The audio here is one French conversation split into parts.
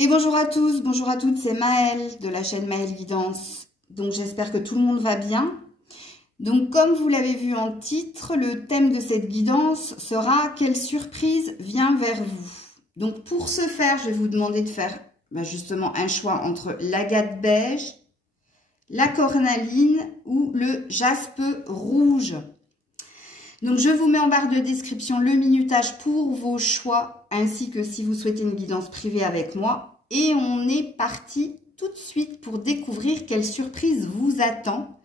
Et bonjour à tous, bonjour à toutes, c'est Maëlle de la chaîne Maëlle Guidance. Donc j'espère que tout le monde va bien. Donc comme vous l'avez vu en titre, le thème de cette guidance sera « Quelle surprise vient vers vous ?» Donc pour ce faire, je vais vous demander de faire justement un choix entre l'agate beige, la cornaline ou le jaspe rouge. Donc je vous mets en barre de description le minutage pour vos choix, ainsi que si vous souhaitez une guidance privée avec moi. Et on est parti tout de suite pour découvrir quelle surprise vous attend.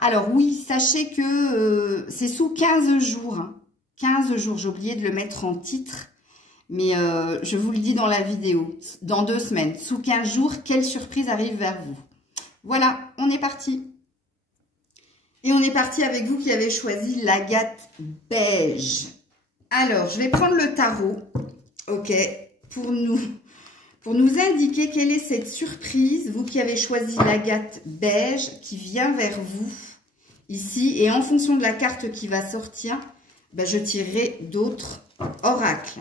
Alors oui, sachez que c'est sous 15 jours. 15 jours, j'ai oublié de le mettre en titre, mais je vous le dis dans la vidéo. Dans 2 semaines, sous 15 jours, quelle surprise arrive vers vous. Voilà, on est parti. Et on est parti avec vous qui avez choisi l'agate beige. Alors, je vais prendre le tarot, ok, pour nous indiquer quelle est cette surprise, vous qui avez choisi l'agate beige qui vient vers vous ici. Et en fonction de la carte qui va sortir, je tirerai d'autres oracles.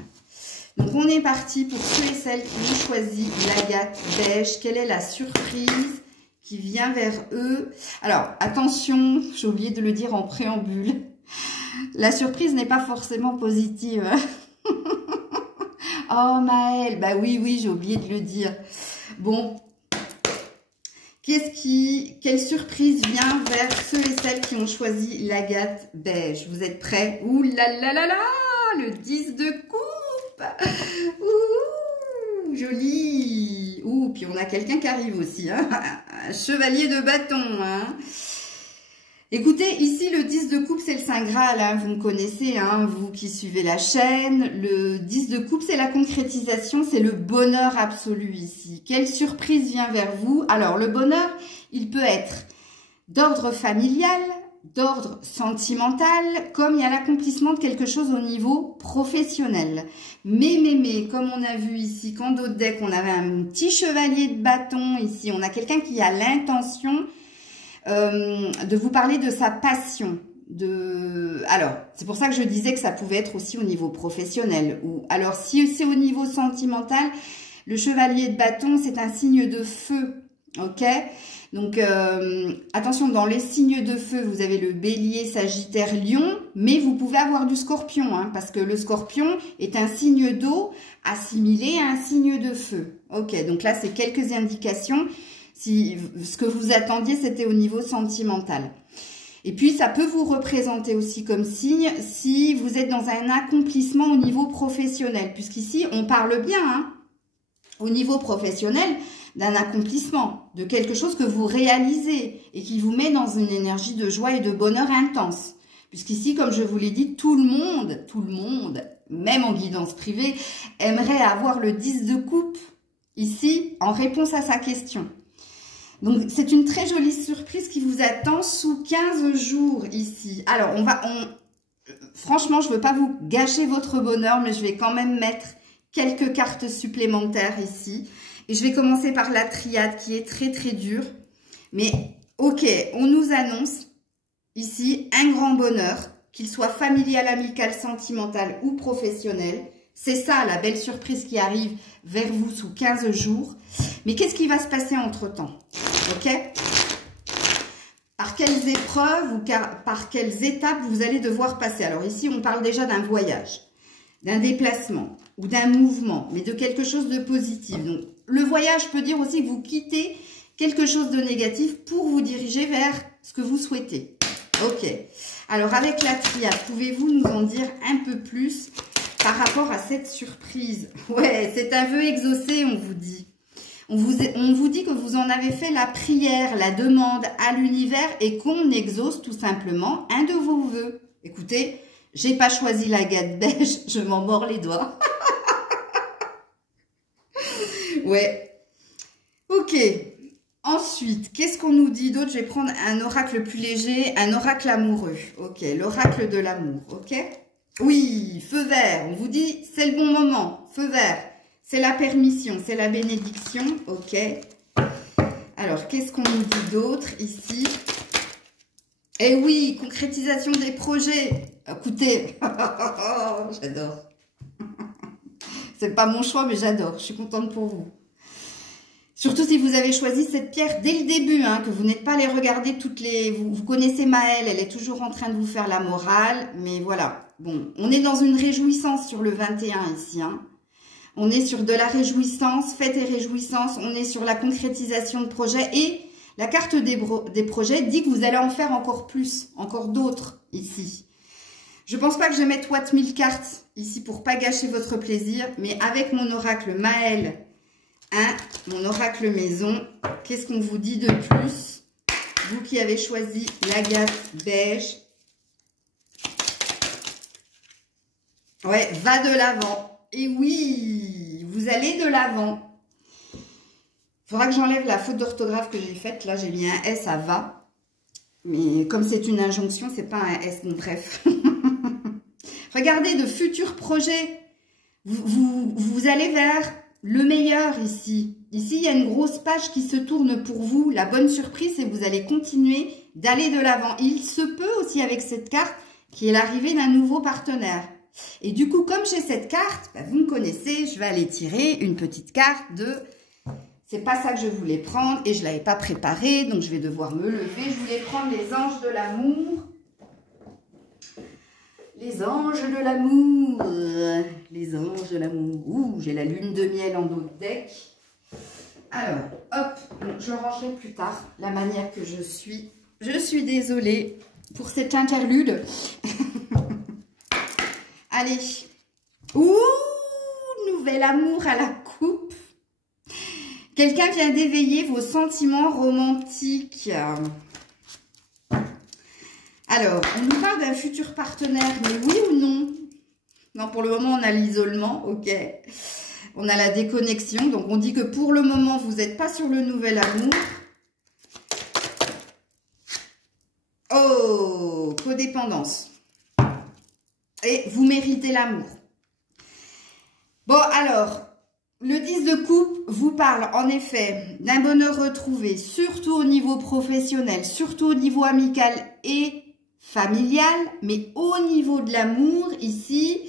Donc, on est parti pour ceux et celles qui ont choisi l'agate beige. Quelle est la surprise qui vient vers eux? Alors, attention, j'ai oublié de le dire en préambule. La surprise n'est pas forcément positive. Oh Maëlle, oui, j'ai oublié de le dire. Bon, quelle surprise vient vers ceux et celles qui ont choisi l'agate beige? Vous êtes prêts? Ouh là là là là, le 10 de coupe. Ouh, joli. Ouh, puis on a quelqu'un qui arrive aussi, hein. Un chevalier de bâton, hein. Écoutez, ici, le 10 de coupe, c'est le Saint Graal, hein, vous me connaissez, hein, vous qui suivez la chaîne. Le 10 de coupe, c'est la concrétisation, c'est le bonheur absolu ici. Quelle surprise vient vers vous? Alors, le bonheur, il peut être d'ordre familial, d'ordre sentimental, comme il y a l'accomplissement de quelque chose au niveau professionnel. Mais, comme on a vu ici, qu'en d'autres decks, on avait un petit chevalier de bâton, ici, on a quelqu'un qui a l'intention de vous parler de sa passion. Alors, c'est pour ça que je disais que ça pouvait être aussi au niveau professionnel. Alors, si c'est au niveau sentimental, le chevalier de bâton, c'est un signe de feu. Ok? Donc, attention, dans les signes de feu, vous avez le bélier, sagittaire, lion, mais vous pouvez avoir du scorpion, hein, parce que le scorpion est un signe d'eau assimilé à un signe de feu. Ok, donc là, c'est quelques indications. Si ce que vous attendiez, c'était au niveau sentimental. Et puis, ça peut vous représenter aussi comme signe si vous êtes dans un accomplissement au niveau professionnel. Puisqu'ici, on parle bien, hein, au niveau professionnel, d'un accomplissement, de quelque chose que vous réalisez et qui vous met dans une énergie de joie et de bonheur intense. Puisqu'ici, comme je vous l'ai dit, tout le monde, même en guidance privée, aimerait avoir le 10 de coupe ici en réponse à sa question. Donc, c'est une très jolie surprise qui vous attend sous 15 jours ici. Alors, franchement, je ne veux pas vous gâcher votre bonheur, mais je vais quand même mettre quelques cartes supplémentaires ici. Et je vais commencer par la triade qui est très, très dure. Mais, ok, on nous annonce ici un grand bonheur, qu'il soit familial, amical, sentimental ou professionnel. C'est ça, la belle surprise qui arrive vers vous sous 15 jours. Mais qu'est-ce qui va se passer entre-temps? Ok? Par quelles épreuves ou par quelles étapes vous allez devoir passer? Alors ici, on parle déjà d'un voyage, d'un déplacement ou d'un mouvement, mais de quelque chose de positif. Donc, le voyage peut dire aussi que vous quittez quelque chose de négatif pour vous diriger vers ce que vous souhaitez. Ok. Alors, avec la triade, pouvez-vous nous en dire un peu plus par rapport à cette surprise? Ouais, c'est un vœu exaucé, on vous dit. On vous dit que vous en avez fait la prière, la demande à l'univers et qu'on exauce tout simplement un de vos vœux. Écoutez, j'ai pas choisi l'agate beige, je m'en mords les doigts. Ouais. Ok. Ensuite, qu'est-ce qu'on nous dit d'autre? Je vais prendre un oracle plus léger, un oracle amoureux. Ok, l'oracle de l'amour, ok? Oui, feu vert, on vous dit c'est le bon moment, feu vert. C'est la permission, c'est la bénédiction, ok. Alors, qu'est-ce qu'on nous dit d'autre ici? Eh oui, concrétisation des projets. Écoutez, j'adore. C'est pas mon choix, mais j'adore. Je suis contente pour vous. Surtout si vous avez choisi cette pierre dès le début, hein, que vous n'êtes pas allé regarder toutes les... Vous connaissez Maëlle, elle est toujours en train de vous faire la morale. Mais voilà, bon, on est dans une réjouissance sur le 21 ici. Hein. On est sur de la réjouissance, fête et réjouissance. On est sur la concrétisation de projets. Et la carte des projets dit que vous allez en faire encore plus, encore d'autres ici. Je pense pas que je vais mettre Watt 1000 cartes ici pour pas gâcher votre plaisir. Mais avec mon oracle Maëlle... Hein, mon oracle maison, qu'est-ce qu'on vous dit de plus? Vous qui avez choisi l'agate beige. Ouais, va de l'avant. Et oui, vous allez de l'avant. Il faudra que j'enlève la faute d'orthographe que j'ai faite. Là, j'ai mis un S à va. Mais comme c'est une injonction, c'est pas un S. Donc, bref. Regardez, de futurs projets. Vous allez vers... le meilleur ici. Ici, il y a une grosse page qui se tourne pour vous. La bonne surprise, c'est que vous allez continuer d'aller de l'avant. Il se peut aussi avec cette carte qui est l'arrivée d'un nouveau partenaire. Et du coup, comme j'ai cette carte, bah, vous me connaissez, je vais aller tirer une petite carte de... C'est pas ça que je voulais prendre et je ne l'avais pas préparé, donc je vais devoir me lever. Je voulais prendre les anges de l'amour. Les anges de l'amour, les anges de l'amour. Ouh, j'ai la lune de miel en dos de deck. Alors, hop, je le rangerai plus tard, la manière que je suis. Je suis désolée pour cet interlude. Allez. Ouh, nouvel amour à la coupe. Quelqu'un vient d'éveiller vos sentiments romantiques. Alors, on nous parle d'un futur partenaire, mais oui ou non? Non, pour le moment, on a l'isolement, ok. On a la déconnexion, donc on dit que pour le moment, vous n'êtes pas sur le nouvel amour. Oh, codépendance. Et vous méritez l'amour. Bon, alors, le 10 de coupe vous parle en effet d'un bonheur retrouvé, surtout au niveau professionnel, surtout au niveau amical et familial, mais au niveau de l'amour, ici,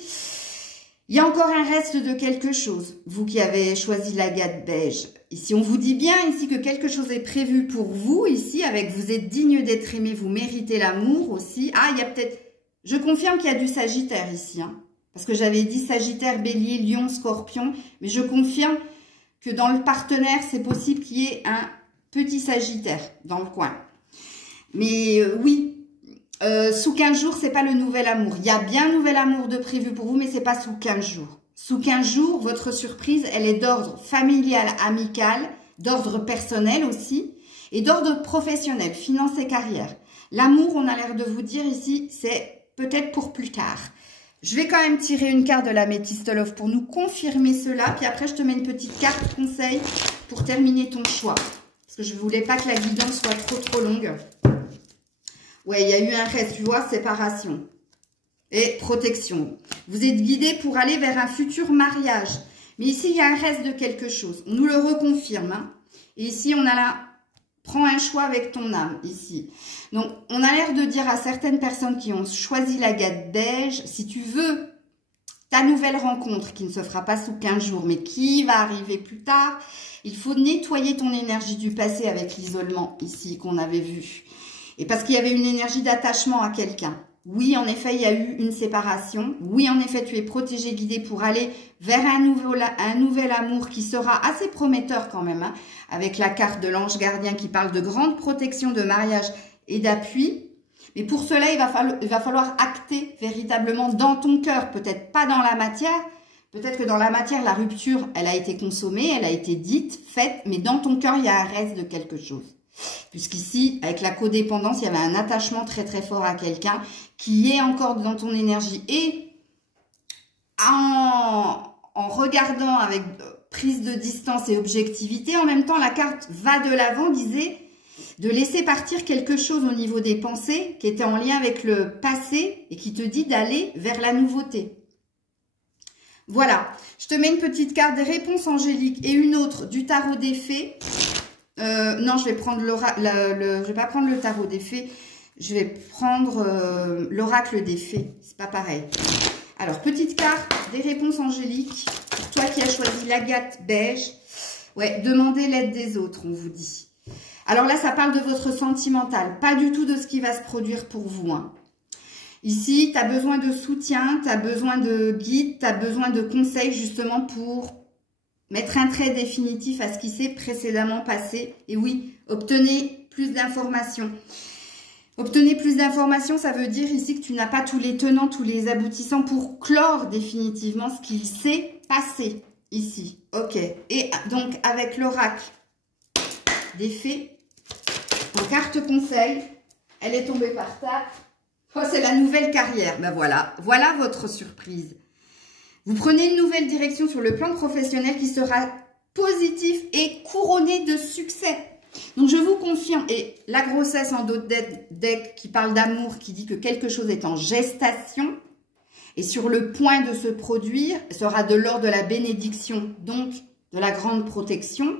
il y a encore un reste de quelque chose. Vous qui avez choisi l'agate beige. Ici, on vous dit bien ici que quelque chose est prévu pour vous, ici, avec vous êtes digne d'être aimé, vous méritez l'amour aussi. Ah, il y a peut-être... Je confirme qu'il y a du Sagittaire ici, hein, parce que j'avais dit Sagittaire, Bélier, Lion, Scorpion, mais je confirme que dans le partenaire, c'est possible qu'il y ait un petit Sagittaire dans le coin. Mais oui, sous 15 jours, c'est pas le nouvel amour. Il y a bien un nouvel amour de prévu pour vous, mais c'est pas sous 15 jours. Sous 15 jours, votre surprise, elle est d'ordre familial, amical, d'ordre personnel aussi, et d'ordre professionnel, finance et carrière. L'amour, on a l'air de vous dire ici, c'est peut-être pour plus tard. Je vais quand même tirer une carte de la Métiste Love pour nous confirmer cela. Puis après, je te mets une petite carte conseil pour terminer ton choix. Parce que je ne voulais pas que la guidance soit trop longue. Ouais, il y a eu un reste, tu vois, séparation et protection. Vous êtes guidé pour aller vers un futur mariage. Mais ici, il y a un reste de quelque chose. On nous le reconfirme. Hein. Et ici, on a là, prends un choix avec ton âme, ici. Donc, on a l'air de dire à certaines personnes qui ont choisi l'agate beige, si tu veux ta nouvelle rencontre, qui ne se fera pas sous 15 jours, mais qui va arriver plus tard, il faut nettoyer ton énergie du passé avec l'isolement, ici, qu'on avait vu. Et parce qu'il y avait une énergie d'attachement à quelqu'un. Oui, en effet, il y a eu une séparation. Oui, en effet, tu es protégé, guidé pour aller vers un nouvel amour qui sera assez prometteur quand même, hein, avec la carte de l'ange gardien qui parle de grande protection, de mariage et d'appui. Mais pour cela, il va falloir acter véritablement dans ton cœur, peut-être pas dans la matière. Peut-être que dans la matière, la rupture, elle a été consommée, elle a été dite, faite, mais dans ton cœur, il y a un reste de quelque chose. Puisqu'ici, avec la codépendance, il y avait un attachement très très fort à quelqu'un qui est encore dans ton énergie. Et en regardant avec prise de distance et objectivité, en même temps, la carte va de l'avant, disait de laisser partir quelque chose au niveau des pensées qui était en lien avec le passé et qui te dit d'aller vers la nouveauté. Voilà, je te mets une petite carte des réponses angéliques et une autre du tarot des fées. Non, je vais prendre je vais pas prendre le tarot des fées, je vais prendre l'oracle des fées, c'est pas pareil. Alors, petite carte des réponses angéliques, pour toi qui as choisi l'agate beige. Ouais, demandez l'aide des autres, on vous dit. Alors là, ça parle de votre sentimental, pas du tout de ce qui va se produire pour vous. Hein. Ici, tu as besoin de soutien, tu as besoin de guide, tu as besoin de conseils justement pour mettre un trait définitif à ce qui s'est précédemment passé. Et oui, obtenez plus d'informations. Obtenez plus d'informations, ça veut dire ici que tu n'as pas tous les tenants, tous les aboutissants pour clore définitivement ce qui s'est passé ici. Ok. Et donc, avec l'oracle des fées, en carte conseil, elle est tombée par terre. Oh, c'est la nouvelle carrière. Ben voilà, voilà votre surprise. Vous prenez une nouvelle direction sur le plan professionnel qui sera positif et couronné de succès. Donc, je vous confirme, et la grossesse en dos de deck qui parle d'amour, qui dit que quelque chose est en gestation et sur le point de se produire, sera de l'ordre de la bénédiction, donc de la grande protection.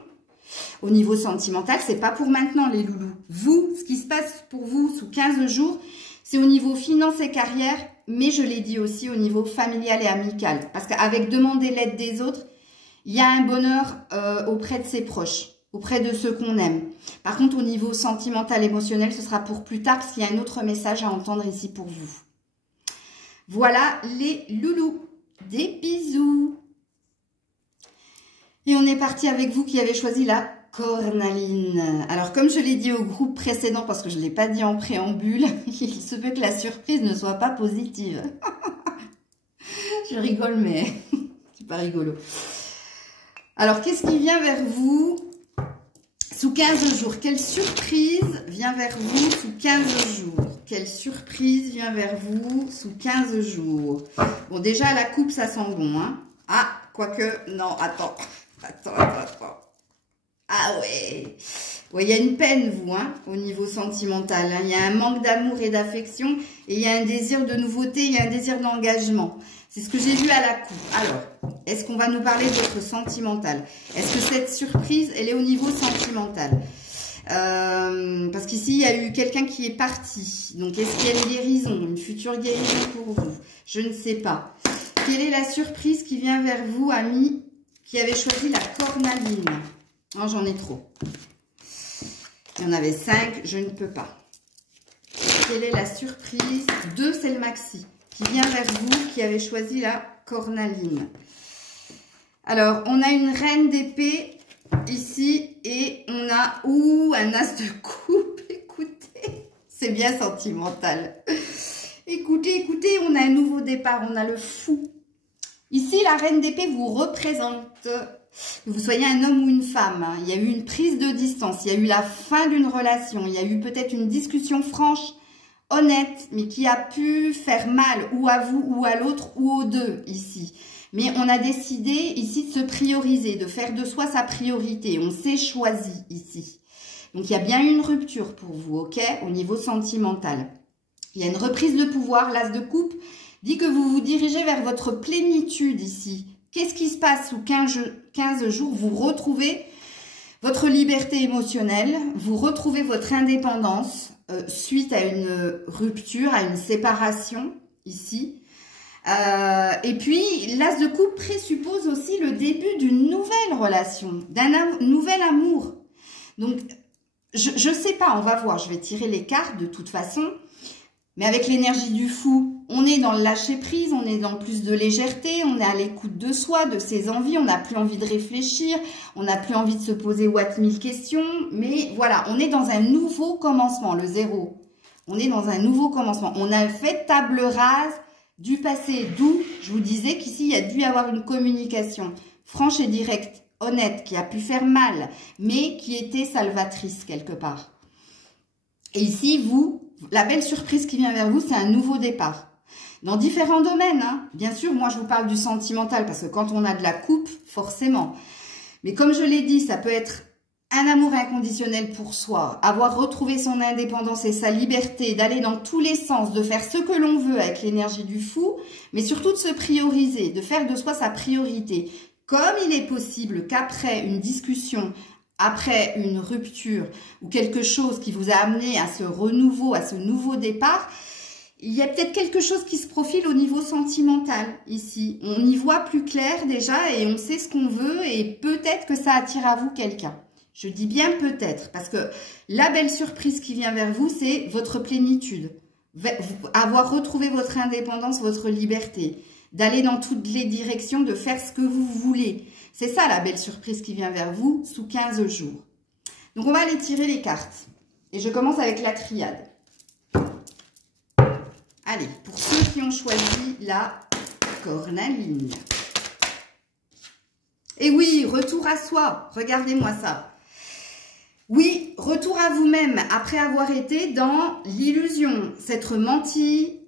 Au niveau sentimental, c'est pas pour maintenant les loulous. Vous, ce qui se passe pour vous sous 15 jours, c'est au niveau finance et carrière, mais je l'ai dit aussi au niveau familial et amical. Parce qu'avec demander l'aide des autres, il y a un bonheur auprès de ses proches, auprès de ceux qu'on aime. Par contre, au niveau sentimental, émotionnel, ce sera pour plus tard, parce qu'il y a un autre message à entendre ici pour vous. Voilà les loulous. Des bisous. Et on est parti avec vous qui avez choisi la cornaline. Alors, comme je l'ai dit au groupe précédent, parce que je ne l'ai pas dit en préambule, il se peut que la surprise ne soit pas positive. Je rigole, mais c'est pas rigolo. Alors, qu'est-ce qui vient vers vous sous 15 jours? Quelle surprise vient vers vous sous 15 jours? Quelle surprise vient vers vous sous 15 jours? Bon, déjà, la coupe, ça sent bon, hein. Ah, quoique, non, attends. Ah ouais. Ouais, il y a une peine, vous, hein, au niveau sentimental. Hein. Il y a un manque d'amour et d'affection. Et il y a un désir de nouveauté, il y a un désir d'engagement. C'est ce que j'ai vu à la coupe. Alors, est-ce qu'on va nous parler de votre sentimental? Est-ce que cette surprise, elle est au niveau sentimental? Parce qu'ici, il y a eu quelqu'un qui est parti. Donc, est-ce qu'il y a une guérison, une future guérison pour vous? Je ne sais pas. Quelle est la surprise qui vient vers vous, amis, qui avait choisi la cornaline? Oh, j'en ai trop. Il y en avait 5, je ne peux pas. Quelle est la surprise? 2, c'est le maxi. Qui vient vers vous, qui avait choisi la cornaline. Alors, on a une reine d'épée ici et on a un as de coupe. Écoutez, c'est bien sentimental. Écoutez, on a un nouveau départ, on a le fou. Ici, la reine d'épée vous représente, que vous soyez un homme ou une femme. Hein. Il y a eu une prise de distance, il y a eu la fin d'une relation, il y a eu peut-être une discussion franche, honnête, mais qui a pu faire mal ou à vous ou à l'autre ou aux deux ici. Mais on a décidé ici de se prioriser, de faire de soi sa priorité. On s'est choisi ici. Donc, il y a bien une rupture pour vous, ok, au niveau sentimental. Il y a une reprise de pouvoir. L'as de coupe dit que vous vous dirigez vers votre plénitude ici. Qu'est-ce qui se passe sous 15 jours? Vous retrouvez votre liberté émotionnelle, vous retrouvez votre indépendance suite à une rupture, à une séparation ici. Et puis, l'as de coupe présuppose aussi le début d'une nouvelle relation, d'un nouvel amour. Donc, je ne sais pas, on va voir, je vais tirer les cartes de toute façon. Mais avec l'énergie du fou, on est dans le lâcher prise, on est dans plus de légèreté, on est à l'écoute de soi, de ses envies, on n'a plus envie de réfléchir, on n'a plus envie de se poser what 1000 questions. Mais voilà, on est dans un nouveau commencement, le 0. On est dans un nouveau commencement. On a fait table rase du passé, d'où je vous disais qu'ici, il y a dû y avoir une communication franche et directe, honnête, qui a pu faire mal, mais qui était salvatrice quelque part. Et ici, vous, la belle surprise qui vient vers vous, c'est un nouveau départ. Dans différents domaines, hein. Bien sûr, moi, je vous parle du sentimental, parce que quand on a de la coupe, forcément. Mais comme je l'ai dit, ça peut être un amour inconditionnel pour soi, avoir retrouvé son indépendance et sa liberté, d'aller dans tous les sens, de faire ce que l'on veut avec l'énergie du fou, mais surtout de se prioriser, de faire de soi sa priorité. Comme il est possible qu'après une discussion, après une rupture ou quelque chose qui vous a amené à ce renouveau, à ce nouveau départ, il y a peut-être quelque chose qui se profile au niveau sentimental ici. On y voit plus clair déjà et on sait ce qu'on veut et peut-être que ça attire à vous quelqu'un. Je dis bien peut-être parce que la belle surprise qui vient vers vous, c'est votre plénitude. Avoir retrouvé votre indépendance, votre liberté, d'aller dans toutes les directions, de faire ce que vous voulez. C'est ça la belle surprise qui vient vers vous sous 15 jours. Donc on va aller tirer les cartes. Et je commence avec la triade. Allez, pour ceux qui ont choisi la cornaline. Et oui, retour à soi. Regardez-moi ça. Oui, retour à vous-même après avoir été dans l'illusion, s'être menti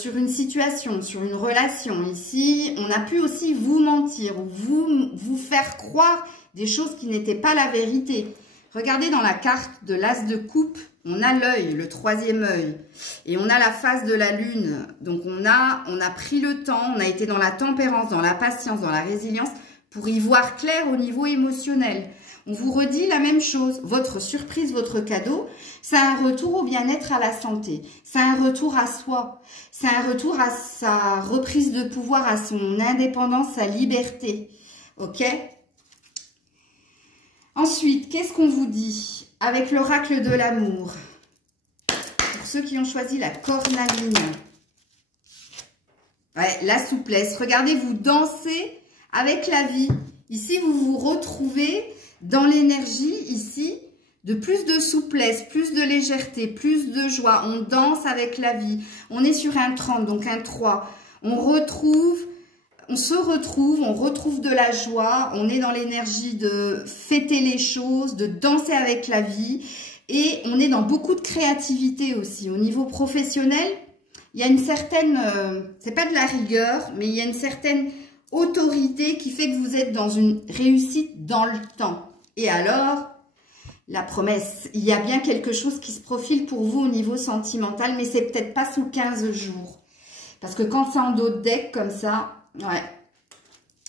sur une situation, sur une relation. Ici, on a pu aussi vous mentir ou vous faire croire des choses qui n'étaient pas la vérité. Regardez dans la carte de l'as de coupe, on a l'œil, le troisième œil, et on a la phase de la lune. Donc on a pris le temps, on a été dans la tempérance, dans la patience, dans la résilience pour y voir clair au niveau émotionnel. On vous redit la même chose. Votre surprise, votre cadeau, c'est un retour au bien-être, à la santé. C'est un retour à soi. C'est un retour à sa reprise de pouvoir, à son indépendance, sa liberté. Ok ? Ensuite, qu'est-ce qu'on vous dit avec l'oracle de l'amour? Pour ceux qui ont choisi la cornaline. Ouais, la souplesse. Regardez, vous dansez avec la vie. Ici, vous vous retrouvez dans l'énergie, ici, de plus de souplesse, plus de légèreté, plus de joie. On danse avec la vie. On est sur un 30, donc un 3. On se retrouve, on retrouve de la joie. On est dans l'énergie de fêter les choses, de danser avec la vie. Et on est dans beaucoup de créativité aussi. Au niveau professionnel, il y a une certaine, c'est pas de la rigueur, mais il y a une certaine autorité qui fait que vous êtes dans une réussite dans le temps. Et alors, la promesse, il y a bien quelque chose qui se profile pour vous au niveau sentimental, mais c'est peut-être pas sous 15 jours. Parce que quand c'est en dos de deck comme ça, ouais.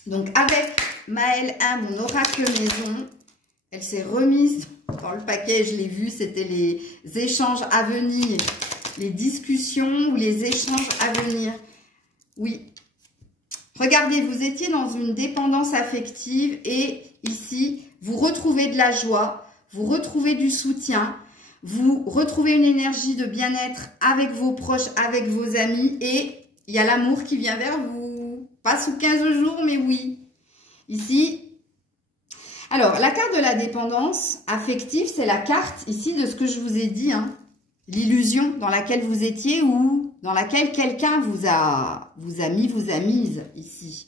Donc avec Maëlle 1, mon oracle maison, elle s'est remise dans le paquet, je l'ai vu, c'était les échanges à venir, les discussions ou les échanges à venir. Oui. Regardez, vous étiez dans une dépendance affective et ici, vous retrouvez de la joie, vous retrouvez du soutien, vous retrouvez une énergie de bien-être avec vos proches, avec vos amis et il y a l'amour qui vient vers vous. Pas sous 15 jours, mais oui. Ici, alors la carte de la dépendance affective, c'est la carte ici de ce que je vous ai dit, hein. L'illusion dans laquelle vous étiez ou dans laquelle quelqu'un vous a mise ici.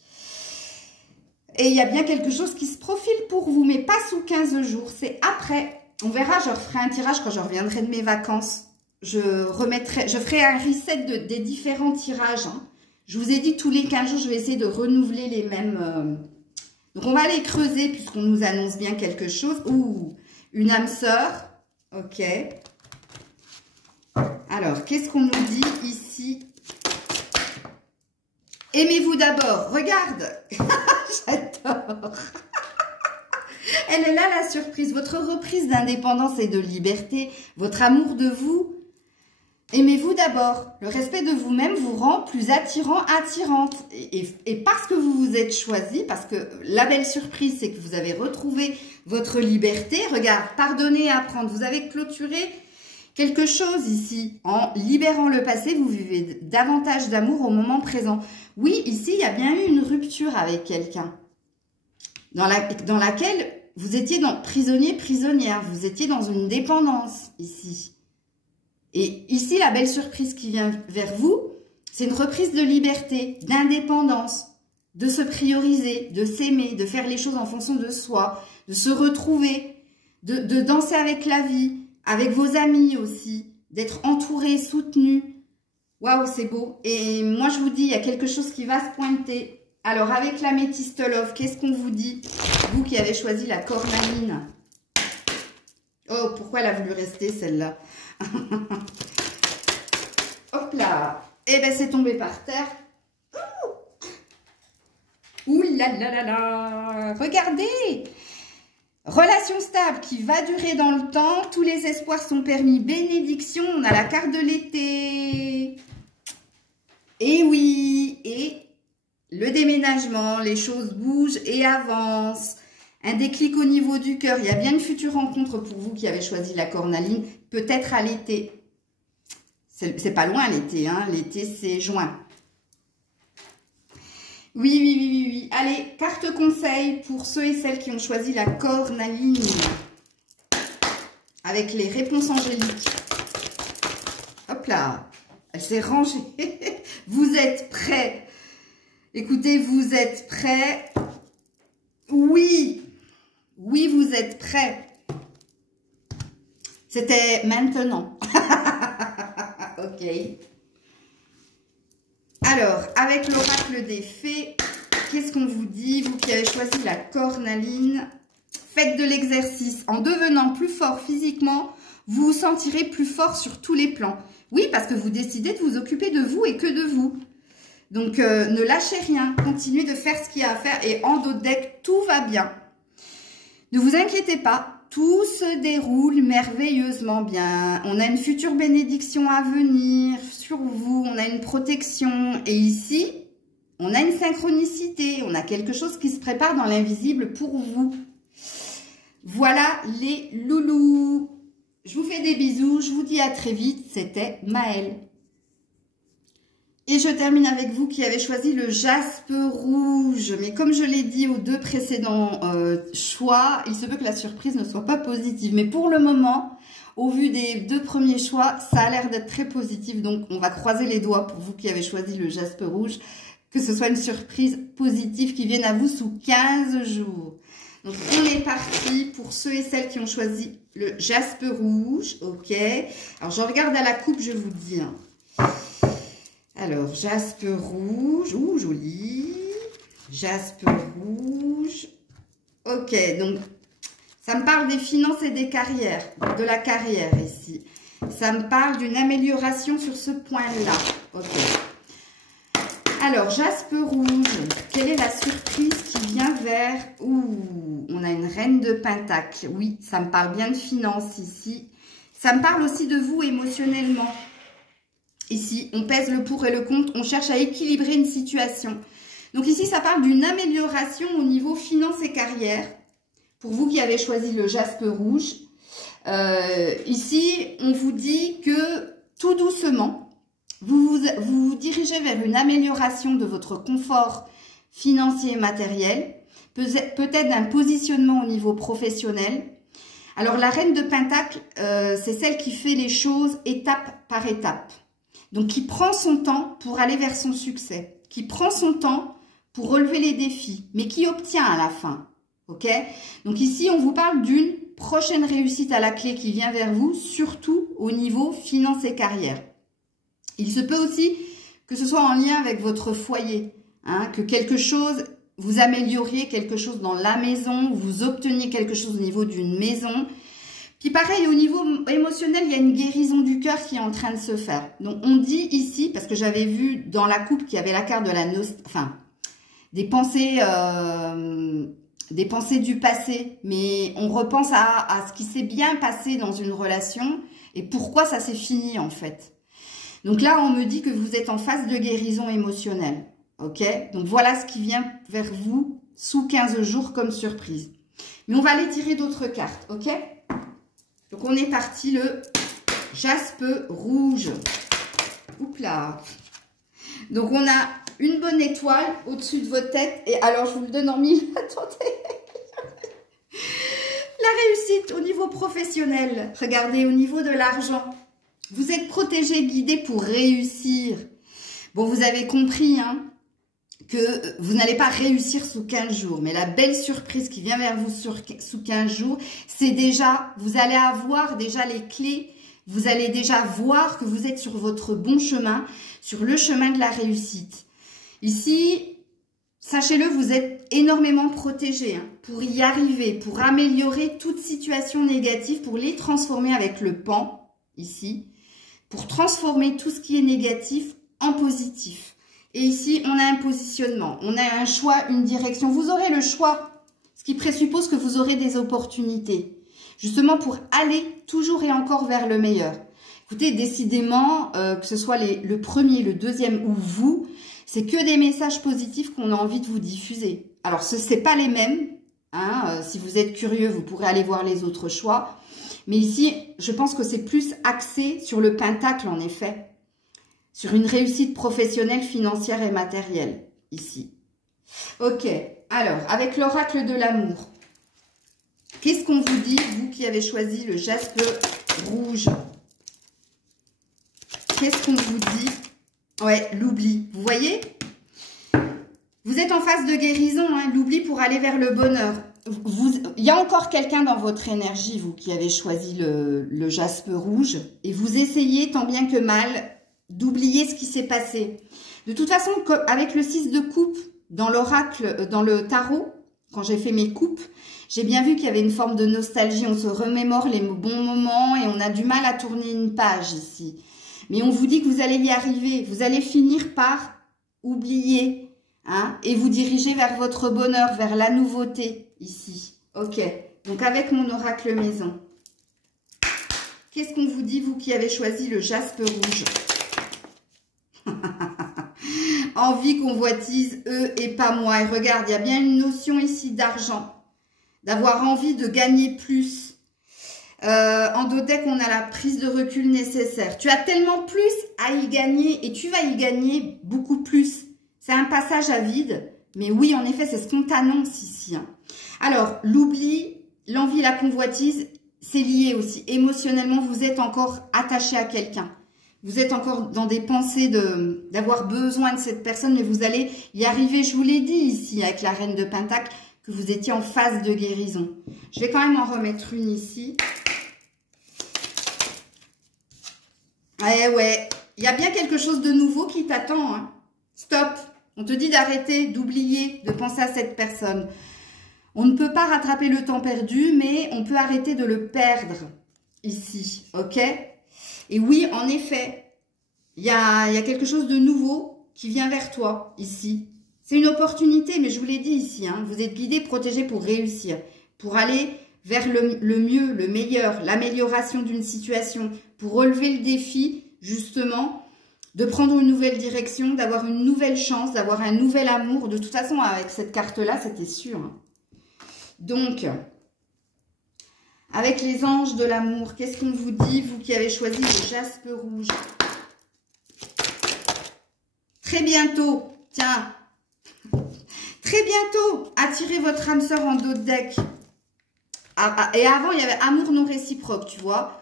Et il y a bien quelque chose qui se profile pour vous, mais pas sous 15 jours. C'est après. On verra, je referai un tirage quand je reviendrai de mes vacances. Je ferai un reset des différents tirages. Hein. Je vous ai dit tous les 15 jours, je vais essayer de renouveler les mêmes. Donc, on va aller creuser puisqu'on nous annonce bien quelque chose. Ouh, une âme sœur. Ok. Alors, qu'est-ce qu'on nous dit ici? Aimez-vous d'abord. Regarde. J'adore. Elle est là, la surprise. Votre reprise d'indépendance et de liberté. Votre amour de vous. Aimez-vous d'abord. Le respect de vous-même vous rend plus attirant, attirante. Et parce que vous vous êtes choisi, parce que la belle surprise, c'est que vous avez retrouvé votre liberté. Regarde, pardonner et apprendre. Vous avez clôturé quelque chose ici. En libérant le passé, vous vivez davantage d'amour au moment présent. Oui, ici, il y a bien eu une rupture avec quelqu'un. Dans laquelle vous étiez prisonnier, prisonnière. Vous étiez dans une dépendance ici. Et ici, la belle surprise qui vient vers vous, c'est une reprise de liberté, d'indépendance, de se prioriser, de s'aimer, de faire les choses en fonction de soi, de se retrouver, de danser avec la vie, avec vos amis aussi, d'être entouré, soutenu. Waouh, c'est beau. Et moi, je vous dis, il y a quelque chose qui va se pointer. Alors, avec la métiste love, qu'est-ce qu'on vous dit? Vous qui avez choisi la cornaline. Oh, pourquoi elle a voulu rester, celle-là? Hop là. Eh ben, c'est tombé par terre. Ouh là là là là. Regardez. Relation stable qui va durer dans le temps. Tous les espoirs sont permis. Bénédiction. On a la carte de l'été. Et oui, et le déménagement, les choses bougent et avancent. Un déclic au niveau du cœur. Il y a bien une future rencontre pour vous qui avez choisi la cornaline, peut-être à l'été. C'est pas loin l'été, hein. L'été, c'est juin. Oui, oui, oui, oui, oui. Allez, carte conseil pour ceux et celles qui ont choisi la cornaline. Avec les réponses angéliques. Hop là, elle s'est rangée. Vous êtes prêts? Écoutez, vous êtes prêts? Oui, oui, vous êtes prêts. C'était maintenant. Ok. Alors, avec l'oracle des fées, qu'est-ce qu'on vous dit? Vous qui avez choisi la cornaline, faites de l'exercice. En devenant plus fort physiquement, vous vous sentirez plus fort sur tous les plans. Oui, parce que vous décidez de vous occuper de vous et que de vous. Donc, ne lâchez rien. Continuez de faire ce qu'il y a à faire. Et en dos de deck, tout va bien. Ne vous inquiétez pas. Tout se déroule merveilleusement bien. On a une future bénédiction à venir sur vous. On a une protection. Et ici, on a une synchronicité. On a quelque chose qui se prépare dans l'invisible pour vous. Voilà les loulous. Je vous fais des bisous. Je vous dis à très vite. C'était Maëlle. Et je termine avec vous qui avez choisi le jaspe rouge. Mais comme je l'ai dit aux deux précédents choix, il se peut que la surprise ne soit pas positive. Mais pour le moment, au vu des deux premiers choix, ça a l'air d'être très positif. Donc, on va croiser les doigts pour vous qui avez choisi le jaspe rouge. Que ce soit une surprise positive qui vienne à vous sous 15 jours. Donc, on est parti pour ceux et celles qui ont choisi le jaspe rouge. Ok. Alors, je regarde à la coupe, je vous dis. Hein. Alors, jaspe rouge. Ouh, joli. Jaspe rouge. Ok, donc, ça me parle des finances et des carrières. De la carrière, ici. Ça me parle d'une amélioration sur ce point-là. Ok. Alors, jaspe rouge. Quelle est la surprise qui vient vers... Ouh, on a une reine de pentacle. Oui, ça me parle bien de finances, ici. Ça me parle aussi de vous émotionnellement. Ici, on pèse le pour et le contre, on cherche à équilibrer une situation. Donc ici, ça parle d'une amélioration au niveau finances et carrière. Pour vous qui avez choisi le jaspe rouge. Ici, on vous dit que tout doucement, vous vous dirigez vers une amélioration de votre confort financier et matériel. Peut-être d'un positionnement au niveau professionnel. Alors, la reine de pentacle, c'est celle qui fait les choses étape par étape. Donc, qui prend son temps pour aller vers son succès, qui prend son temps pour relever les défis, mais qui obtient à la fin, ok? Donc ici, on vous parle d'une prochaine réussite à la clé qui vient vers vous, surtout au niveau finance et carrière. Il se peut aussi que ce soit en lien avec votre foyer, hein, que quelque chose, vous amélioriez quelque chose dans la maison, vous obteniez quelque chose au niveau d'une maison. Puis pareil, au niveau émotionnel, il y a une guérison du cœur qui est en train de se faire. Donc, on dit ici, parce que j'avais vu dans la coupe qu'il y avait la carte de la des pensées du passé. Mais on repense à ce qui s'est bien passé dans une relation et pourquoi ça s'est fini en fait. Donc là, on me dit que vous êtes en phase de guérison émotionnelle. Ok? Donc, voilà ce qui vient vers vous sous 15 jours comme surprise. Mais on va aller tirer d'autres cartes. Ok? Donc, on est parti, le jaspe rouge. Oups là. Donc, on a une bonne étoile au-dessus de votre tête. Et alors, je vous le donne en mille. Attendez. La réussite au niveau professionnel. Regardez, au niveau de l'argent. Vous êtes protégé, guidé pour réussir. Bon, vous avez compris, hein, que vous n'allez pas réussir sous 15 jours. Mais la belle surprise qui vient vers vous sous 15 jours, c'est déjà, vous allez avoir déjà les clés, vous allez déjà voir que vous êtes sur votre bon chemin, sur le chemin de la réussite. Ici, sachez-le, vous êtes énormément protégé hein, pour y arriver, pour améliorer toute situation négative, pour les transformer avec le pan, ici, pour transformer tout ce qui est négatif en positif. Et ici, on a un positionnement, on a un choix, une direction. Vous aurez le choix, ce qui présuppose que vous aurez des opportunités. Justement pour aller toujours et encore vers le meilleur. Il Écoutez, décidément, que ce soit le premier, le deuxième ou vous, c'est que des messages positifs qu'on a envie de vous diffuser. Alors, ce n'est pas les mêmes. Hein, si vous êtes curieux, vous pourrez aller voir les autres choix. Mais ici, je pense que c'est plus axé sur le pentacle, en effet. Sur une réussite professionnelle, financière et matérielle, ici. Ok, alors, avec l'oracle de l'amour, qu'est-ce qu'on vous dit, vous qui avez choisi le jaspe rouge? Qu'est-ce qu'on vous dit? Ouais, l'oubli. Vous voyez? Vous êtes en phase de guérison, hein, l'oubli pour aller vers le bonheur. Il y a encore quelqu'un dans votre énergie, vous qui avez choisi le jaspe rouge, et vous essayez tant bien que mal d'oublier ce qui s'est passé. De toute façon, avec le 6 de coupe, dans l'oracle, dans le tarot, quand j'ai fait mes coupes, j'ai bien vu qu'il y avait une forme de nostalgie. On se remémore les bons moments et on a du mal à tourner une page ici. Mais on vous dit que vous allez y arriver. Vous allez finir par oublier. Hein, et vous dirigez vers votre bonheur, vers la nouveauté, ici. Ok, donc avec mon oracle maison, qu'est-ce qu'on vous dit, vous qui avez choisi le jaspe rouge? Envie, convoitise, eux et pas moi. Et regarde, il y a bien une notion ici d'argent, d'avoir envie de gagner plus. En dos deck, on a la prise de recul nécessaire. Tu as tellement plus à y gagner et tu vas y gagner beaucoup plus. C'est un passage à vide, mais oui, en effet, c'est ce qu'on t'annonce ici. Hein. Alors, l'oubli, l'envie, la convoitise, c'est lié aussi. Émotionnellement, vous êtes encore attaché à quelqu'un. Vous êtes encore dans des pensées d'avoir besoin de cette personne, mais vous allez y arriver. Je vous l'ai dit ici, avec la reine de Pentacle, que vous étiez en phase de guérison. Je vais quand même en remettre une ici. Ouais, il y a bien quelque chose de nouveau qui t'attend. Hein. Stop. On te dit d'arrêter, d'oublier, de penser à cette personne. On ne peut pas rattraper le temps perdu, mais on peut arrêter de le perdre ici, ok? Et oui, en effet, il y a quelque chose de nouveau qui vient vers toi ici. C'est une opportunité, mais je vous l'ai dit ici, hein, vous êtes guidé, protégé pour réussir, pour aller vers le mieux, le meilleur, l'amélioration d'une situation, pour relever le défi, justement, de prendre une nouvelle direction, d'avoir une nouvelle chance, d'avoir un nouvel amour. De toute façon, avec cette carte-là, c'était sûr. Donc, avec les anges de l'amour, qu'est-ce qu'on vous dit, vous qui avez choisi le jaspe rouge? Très bientôt, tiens, très bientôt, attirez votre âme sœur en dos de deck. Et avant, il y avait amour non réciproque, tu vois.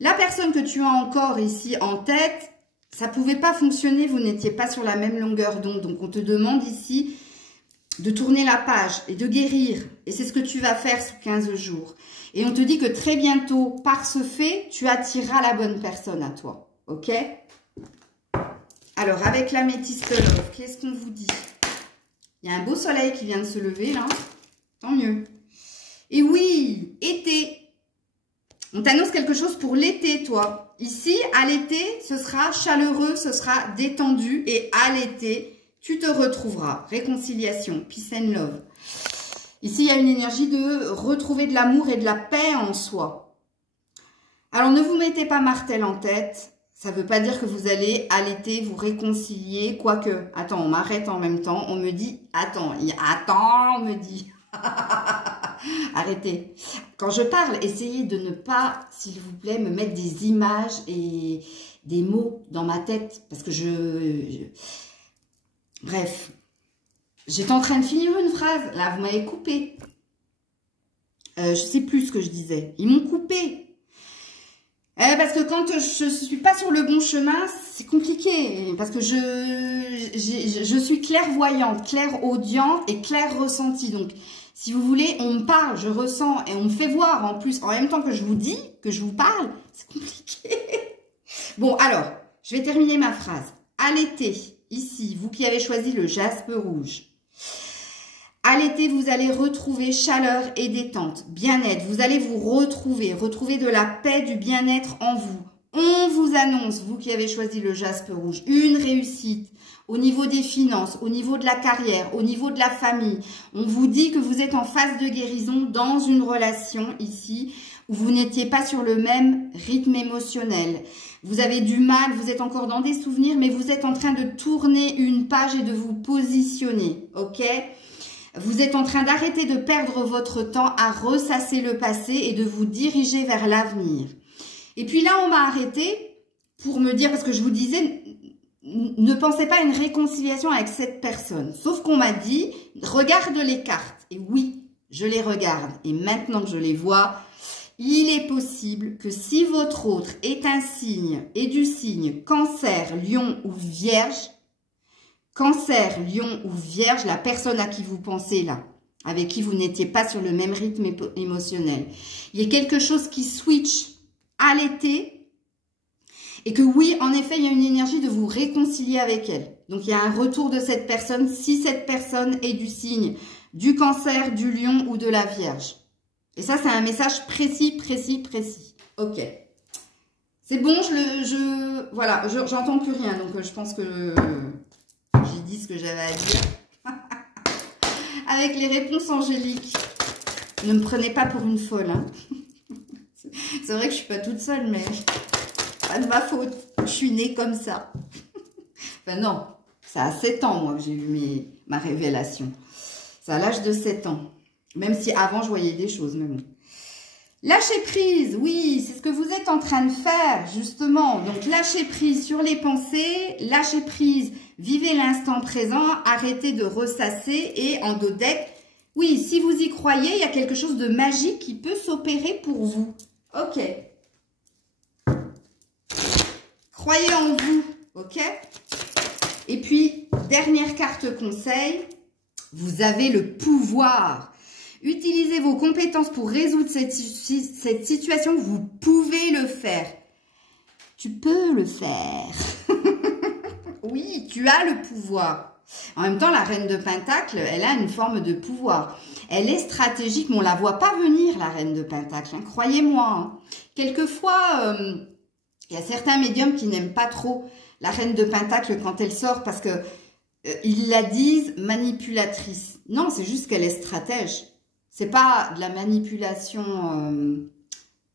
La personne que tu as encore ici en tête, ça ne pouvait pas fonctionner, vous n'étiez pas sur la même longueur d'onde. Donc, on te demande ici de tourner la page et de guérir. Et c'est ce que tu vas faire sous 15 jours. Et on te dit que très bientôt, par ce fait, tu attireras la bonne personne à toi. Ok? Alors, avec l'améthyste love, qu'est-ce qu'on vous dit? Il y a un beau soleil qui vient de se lever, là. Tant mieux. Et oui, été. On t'annonce quelque chose pour l'été, toi. Ici, à l'été, ce sera chaleureux, ce sera détendu. Et à l'été, tu te retrouveras. Réconciliation, peace and love. Ici, il y a une énergie de retrouver de l'amour et de la paix en soi. Alors, ne vous mettez pas Martel en tête. Ça ne veut pas dire que vous allez, à l'été, vous réconcilier. Quoique, attends, on m'arrête en même temps. On me dit, attends, on me dit... Arrêtez. Quand je parle, essayez de ne pas, s'il vous plaît, me mettre des images et des mots dans ma tête. Parce que bref. J'étais en train de finir une phrase. Là, vous m'avez coupé. Je sais plus ce que je disais. Ils m'ont coupé. Parce que quand je ne suis pas sur le bon chemin, c'est compliqué. Parce que je suis clairvoyante, clairaudiente et clair ressenti. Donc, si vous voulez, on me parle, je ressens et on me fait voir en plus, en même temps que je vous dis, que je vous parle, c'est compliqué. Bon, alors, je vais terminer ma phrase. À l'été, ici, vous qui avez choisi le jaspe rouge, à l'été, vous allez retrouver chaleur et détente, bien-être. Vous allez vous retrouver de la paix, du bien-être en vous. On vous annonce, vous qui avez choisi le jaspe rouge, une réussite au niveau des finances, au niveau de la carrière, au niveau de la famille. On vous dit que vous êtes en phase de guérison dans une relation ici où vous n'étiez pas sur le même rythme émotionnel. Vous avez du mal, vous êtes encore dans des souvenirs, mais vous êtes en train de tourner une page et de vous positionner, ok? Vous êtes en train d'arrêter de perdre votre temps à ressasser le passé et de vous diriger vers l'avenir. Et puis là, on m'a arrêté pour me dire, parce que je vous disais, ne pensez pas à une réconciliation avec cette personne. Sauf qu'on m'a dit, regarde les cartes. Et oui, je les regarde. Et maintenant que je les vois, il est possible que si votre autre est un signe et du signe Cancer, Lion ou Vierge, Cancer, Lion ou Vierge, la personne à qui vous pensez là, avec qui vous n'étiez pas sur le même rythme émotionnel, il y a quelque chose qui switch à l'été et que oui, en effet, il y a une énergie de vous réconcilier avec elle. Donc, il y a un retour de cette personne si cette personne est du signe du Cancer, du Lion ou de la Vierge. Et ça, c'est un message précis, précis, précis. Ok. C'est bon, voilà, j'entends plus rien. Donc, je pense que j'ai dit ce que j'avais à dire. Avec les réponses angéliques. Ne me prenez pas pour une folle. Hein. C'est vrai que je suis pas toute seule, mais pas de ma faute. Je suis née comme ça. Enfin non, ça a 7 ans, moi, que j'ai eu ma révélation. C'est à l'âge de 7 ans. Même si avant, je voyais des choses, mais bon. Lâcher prise, oui, c'est ce que vous êtes en train de faire, justement. Donc, lâcher prise sur les pensées, lâcher prise, vivez l'instant présent, arrêtez de ressasser et en dos deck, oui, si vous y croyez, il y a quelque chose de magique qui peut s'opérer pour vous. Ok. Croyez en vous, ok? Et puis, dernière carte conseil, vous avez le pouvoir. Utilisez vos compétences pour résoudre cette situation. Vous pouvez le faire. Tu peux le faire. Oui, tu as le pouvoir. En même temps, la reine de Pentacle, elle a une forme de pouvoir. Elle est stratégique, mais on ne la voit pas venir, la reine de Pentacle. Hein, croyez-moi. Hein. Quelquefois, il y a certains médiums qui n'aiment pas trop la reine de Pentacle quand elle sort parce que ils la disent manipulatrice. Non, c'est juste qu'elle est stratège. C'est pas de la manipulation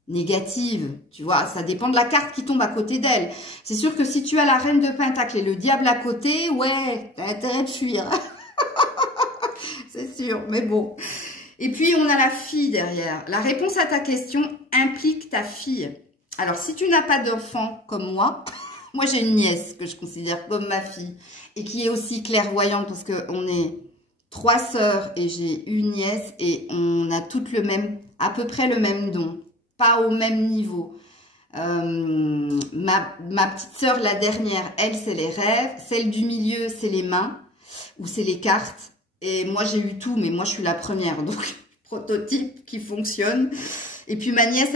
négative, tu vois. Ça dépend de la carte qui tombe à côté d'elle. C'est sûr que si tu as la reine de Pentacle et le diable à côté, ouais, t'as intérêt de fuir. C'est sûr, mais bon. Et puis, on a la fille derrière. La réponse à ta question implique ta fille. Alors, si tu n'as pas d'enfant comme moi, moi j'ai une nièce que je considère comme ma fille et qui est aussi clairvoyante parce qu'on est 3 sœurs et j'ai une nièce et on a toutes à peu près le même don, pas au même niveau. Ma petite sœur, la dernière, elle c'est les rêves, celle du milieu c'est les mains ou c'est les cartes et moi j'ai eu tout mais moi je suis la première donc prototype qui fonctionne. Et puis ma nièce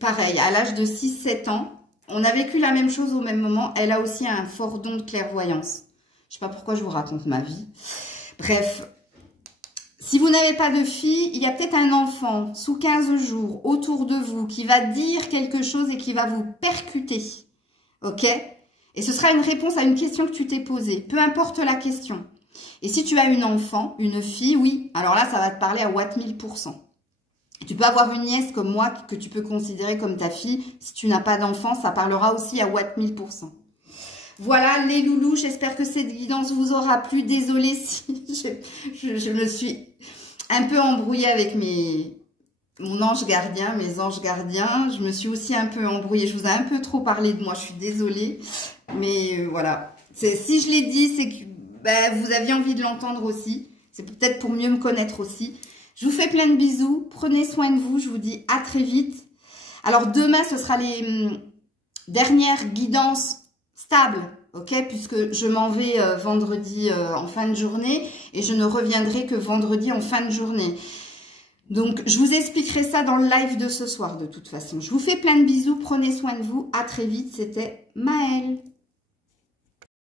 pareil, à l'âge de 6-7 ans, on a vécu la même chose au même moment, elle a aussi un fort don de clairvoyance. Je ne sais pas pourquoi je vous raconte ma vie. Bref, si vous n'avez pas de fille, il y a peut-être un enfant sous 15 jours autour de vous qui va dire quelque chose et qui va vous percuter. Ok? Et ce sera une réponse à une question que tu t'es posée, peu importe la question. Et si tu as une enfant, une fille, oui, alors là, ça va te parler à Watt 1000%. Tu peux avoir une nièce comme moi que tu peux considérer comme ta fille. Si tu n'as pas d'enfant, ça parlera aussi à Watt 1000%. Voilà les loulous, j'espère que cette guidance vous aura plu. Désolée si je me suis un peu embrouillée avec mon ange gardien, mes anges gardiens. Je me suis aussi un peu embrouillée, je vous ai un peu trop parlé de moi, je suis désolée. Mais voilà, si je l'ai dit, c'est que vous aviez envie de l'entendre aussi. C'est peut-être pour mieux me connaître aussi. Je vous fais plein de bisous, prenez soin de vous, je vous dis à très vite. Alors demain, ce sera les dernières guidances stables, ok, puisque je m'en vais vendredi en fin de journée et je ne reviendrai que vendredi en fin de journée. Donc, je vous expliquerai ça dans le live de ce soir de toute façon. Je vous fais plein de bisous, prenez soin de vous, à très vite, c'était Maëlle.